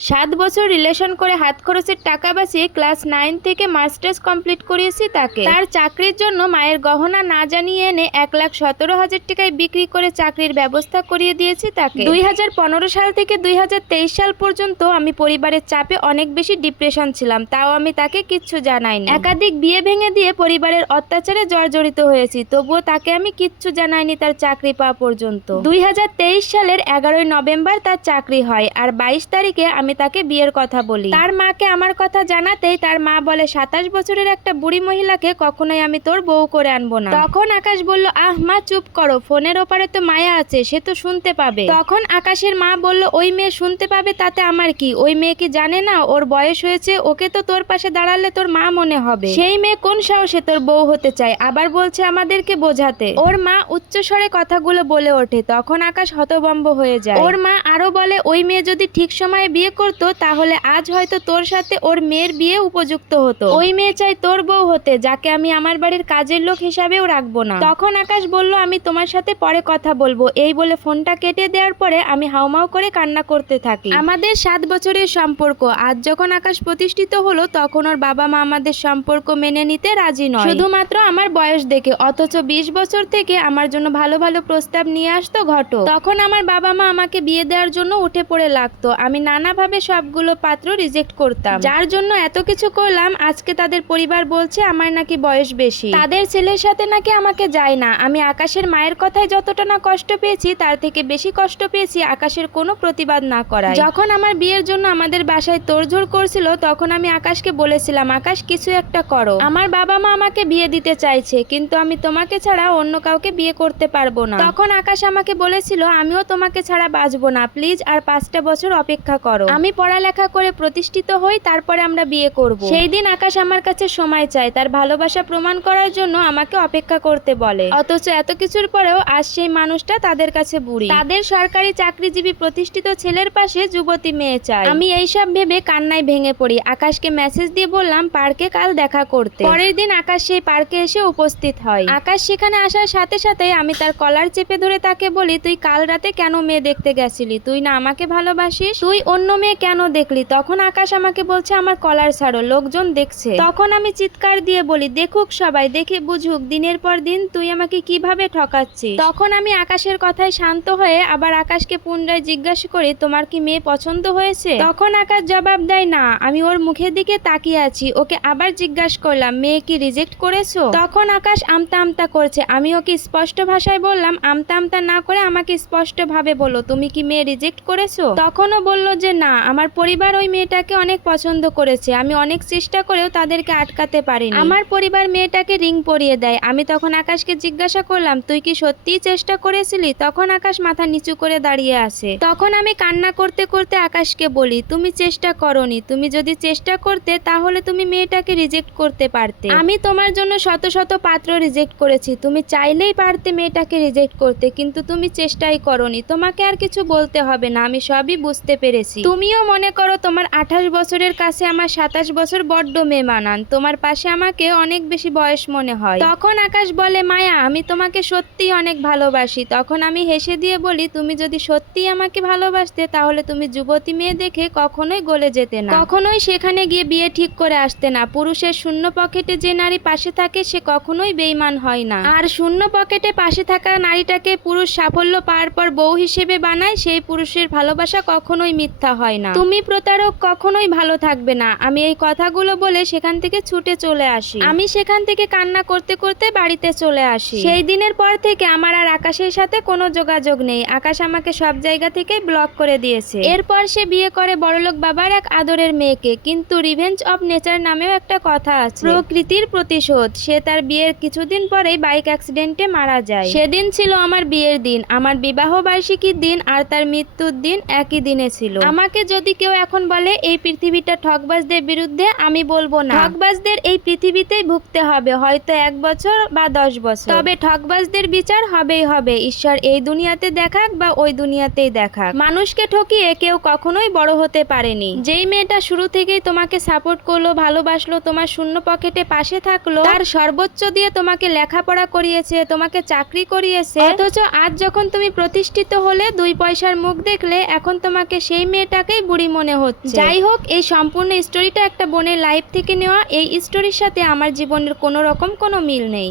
সাত বছর রিলেশন করে হাত খরচের টাকা বাঁচিয়ে ক্লাস নাইন থেকে মাস্টার্স কমপ্লিট করিয়েছি তাকে। তার চাকরির জন্য মায়ের গহনা না জানিয়ে এনে এক লাখ সতেরো হাজার টাকায় বিক্রি করে চাকরির ব্যবস্থা করিয়ে দিয়েছি তাকে। দুই হাজার পনেরো সাল থেকে দুই হাজার তেইশ সাল পর্যন্ত আমি পরিবারের চাপে অনেক বেশি ডিপ্রেশন ছিলাম, তাও আমি তাকে কিচ্ছু জানাইনি। একাধিক বিয়ে ভেঙে দিয়ে পরিবারের অত্যাচারে জর্জরিত হয়েছি, তবুও তাকে আমি কিচ্ছু জানাইনি তার চাকরি পাওয়া পর্যন্ত। দুই হাজার তেইশ সালের এগারোই নভেম্বর তার চাকরি হয়, আর বাইশ তারিখে আমি তাকে বিয়ের কথা বলি। তার মাকে আমার কথা জানাতেই তার মা বলে, সাতাশ বছরের একটা বুড়ি মহিলাকে কখনোই আমি তোর বউ করে আনব না। তখন আকাশ বলল, আহ মা, চুপ করো, ফোনের ওপারে তো মায়া আছে, সে তো শুনতে পাবে। তখন আকাশের মা বলল, ওই মেয়ে শুনতে পাবে, তাতে আমার কি? ওই মেয়ে কি জানে না? ওর বয়স হয়েছে, ওকে তো তোর পাশে দাঁড়ালে তোর মা মনে হবে। সেই মেয়ে কোন সাহসে তোর বউ হতে চায়, আবার বলছে আমাদেরকে বোঝাতে। ওর মা উচ্চস্বরে কথাগুলো বলে ওঠে, তখন আকাশ হতভম্ব হয়ে যায়। ওর মা আরও বলে, ওই মেয়ে যদি ঠিক সময়ে বিয়ে করতো, তাহলে আজ হয়তো তোর সাথে ওর মেয়ের বিয়ে উপযুক্ত হতো। ওই মেয়ে চাই তোর বউ হতে, যাকে আমি আমার বাড়ির কাজের লোক হিসাবেও রাখব না। তখন আকাশ বলল, আমি তোমার সাথে পরে কথা বলব। এই বলে ফোনটা কেটে দেওয়ার পরে আমি হাউমাউ করে কান্না করতে থাকি। আমাদের সাত বছরের সম্পর্ক। আজ যখন আকাশ প্রতিষ্ঠিত হলো, তখন ওর বাবা মা আমাদের সম্পর্ক মেনে নিতে রাজি নয়। শুধুমাত্র আমার বয়স দেখে, অথচ বিশ বছর থেকে আমার জন্য ভালো ভালো প্রস্তাব নিয়ে আসতো ঘটো তখন আমার বাবা মা আমাকে বিয়ে দেওয়ার জন্য উঠে পড়ে লাগতো। আমি নানাভাবে সবগুলো পাত্র রিজেক্ট করতাম। যার জন্য এত কিছু করলাম, আজকে তাদের পরিবার বলছে আমার নাকি বয়স বেশি। তাদের ছেলের সাথে নাকি আমাকে যায় না। আমি আকাশের মায়ের কথায় যতটা না কষ্ট পেয়েছি, তার থেকে বেশি কষ্ট পেয়েছি আকাশের কোনো প্রতিবাদ না করায়। যখন আমার বিয়ের জন্য আমাদের বাসায় তোড়জোড় করছিল, তখন আমি আকাশকে বলেছিলাম, আকাশ, কিছু একটা করো। আমার বাবা মা আমাকে বিয়ে দিতে চাইছে, কিন্তু আমি তোমাকে ছাড়া অন্য কাউকে বিয়ে করতে পারব না। তখন আকাশ আমাকে বলেছিল, আমিও তোমাকে ছাড়া বাঁচবো না। প্লিজ আর পাঁচটা বছর অপেক্ষা করো। আমি পড়ালেখা করে প্রতিষ্ঠিত হই, তারপরে আমরা বিয়ে করব। সেই দিন আকাশ আমার কাছে সময় চায়, তার ভালোবাসা প্রমাণ করার জন্য আমাকে অপেক্ষা করতে বলে। অথচ এত কিছুর পরেও আজ সেই মানুষটা তাদের কাছে বুড়ি। তাদের সরকারি চাকরিজীবী প্রতিষ্ঠিত ছেলের পাশে যুবতী মেয়ে চায়। আমি এইসব ভেবে কান্নায় ভেঙে পড়ি। আকাশকে মেসেজ দিয়ে বললাম, পার্কে কাল দেখা করতে। পরের দিন আকাশ সেই পার্কে এসে উপস্থিত হয়। আকাশ সেখানে আসার সাথে সাথে আমি তার কলার চেপে ধরে তাকে বলি, তুই কাল রাতে কেন মেয়ে দেখতে গেছিলি? তুই না আমাকে ভালোবাসিস? তুই অন্য মেয়ে কেন দেখলি? তখন আকাশ আমাকে বলছে, আমার কলার ছাড়ো, লোকজন দেখছে। তখন আমি চিৎকার দিয়ে বলি, দেখুক সবাই, দেখে বুঝুক, দিনের পর দিন তুই আমাকে কীভাবে ঠকাচ্ছিস? তখন আমি আকাশের কথায় শান্ত হয়ে আবার আকাশকে পুনরায় জিজ্ঞাসা করি, তোমার কি মেয়ে পছন্দ হয়েছে? তখন আকাশ জবাব দেয়, না, আমি ওর মুখের দিকে তাকিয়ে আছি, ওকে আবার জিজ্ঞাসা করলাম, মেয়ে কি রিজেক্ট করেছ? তখন আকাশ আমতা আমতা করছে, আমি ওকে স্পষ্ট ভাষায় বললাম, আমতা আমতা না করে আমাকে স্পষ্ট ভাবে বলো, তুমি কি মেয়ে রিজেক্ট করেছ? তখনও বলল যে, না, আমার পরিবার ওই মেয়েটাকে অনেক পছন্দ করেছে। আমি অনেক চেষ্টা করেও তাদেরকে আটকাতে পারিনি। আমার পরিবার মেয়েটাকে রিং পরিয়ে দেয়। আমি তখন আকাশকে জিজ্ঞাসা করলাম, তুই কি সত্যিই চেষ্টা করেছিলি? তখন আকাশ মাথা নিচু করে দাঁড়িয়ে আছে। তখন আমি কান্না করতে করতে আকাশকে বলি, তুমি চেষ্টা করনি। তুমি যদি চেষ্টা করতে, তাহলে তুমি মেয়েটাকে রিজেক্ট করতে পারতে। আমি তোমার জন্য শত শত পাত্র রিজেক্ট করেছি। তুমি চাইলেই পারতে মেয়েটাকে রিজেক্ট করতে, কিন্তু তুমি চেষ্টাই করনি। তোমাকে আর কিছু বলতে হবে না, আমি সবই বুঝতে পেরেছি। তুমিও মনে করো তোমার আঠাশ বছরের কাছে আমার সাতাশ বছর বড্ড মেয়ে মানান তোমার পাশে আমাকে অনেক বেশি বয়স মনে হয়। তখন আকাশ বলে, মায়া, আমি তোমাকে সত্যিই অনেক ভালোবাসি। তখন আমি হেসে দিয়ে বলি, তুমি যদি সত্যিই আমাকে ভালোবাসতে, তাহলে তুমি যুবতী মেয়ে দেখে কখনোই গলে যেতে না। কখনোই সেখানে গিয়ে বিয়ে ঠিক করে আসতে না। পুরুষের শূন্য পকেটে যে নারী পাশে থাকে, সে কখনোই বেইমান হয় না। আর শূন্য পকেটে পাশে থাকা নারীটাকে পুরুষ সাফল্য পাওয়ার পর বউ হিসেবে বানায়, সেই পুরুষের ভালোবাসা কখনোই মিথ্যা হয় না। তুমি প্রতারক কখনোই ভালো থাকবে না। আমি এই কথাগুলো বলে সেখান থেকে ছুটে চলে আসি। আমি সেখান থেকে কান্না করতে করতে বাড়িতে চলে আসি। সেই দিনের পর থেকে আমার আর আকাশের সাথে কোনো যোগাযোগ নেই। আকাশ আমাকে সব জায়গা থেকে ব্লক করে দিয়েছে। এরপর সে বিয়ে করে বড়লোক বাবার এক আদরের মেয়েকে। কিন্তু রিভেঞ্জ অফ নেচার নামেও একটা কথা আছে। প্রকৃতির প্রতিশোধ। সে তার বিয়ের কিছুদিন পরেই বাইক অ্যাক্সিডেন্টে মারা যায়। সেদিন ছিল আমার বিয়ের দিন। আমার বিবাহ বার্ষিকীর দিন আর তার মৃত্যুর দিন একই দিনে ছিল। আমাকে যদি কেউ এখন বলে, এই পৃথিবীটা ঠকবাজদের বিরুদ্ধে, আমি বলব না। ঠকবাজদের এই পৃথিবীতেই ভুগতে হবে, হয়তো এক বছর বা দশ বছর। তবে ঠকবাজদের বিচার হবেই হবে। ঈশ্বর এই দুনিয়াতে দেখাক বা ওই দুনিয়াতেই দেখাক। মানুষকে ঠকিয়ে কেউ কখনোই বড় হতে পারেনি। যেই মেয়েটা শুরু থেকেই তোমাকে সাপোর্ট করল, ভালোবাসলো, তোমার শূন্য পকেটে পাশে থাকল, তার সর্বোচ্চ দিয়ে তোমাকে লেখাপড়া করিয়েছে, তোমাকে চাকরি করিয়েছে, অথচ আজ যখন তুমি প্রতিষ্ঠিত হলে দুই পয়সার মুখ দেখলে এখন তোমাকে সেই মেয়েটাকেই বুড়ি মনে হচ্ছে। যাই হোক, এই সম্পূর্ণ স্টোরিটা একটা বোনের লাইফ থেকে নেওয়া, এই স্টোরির সাথে আমার জীবনের কোনো রকম কোনো মিল নেই।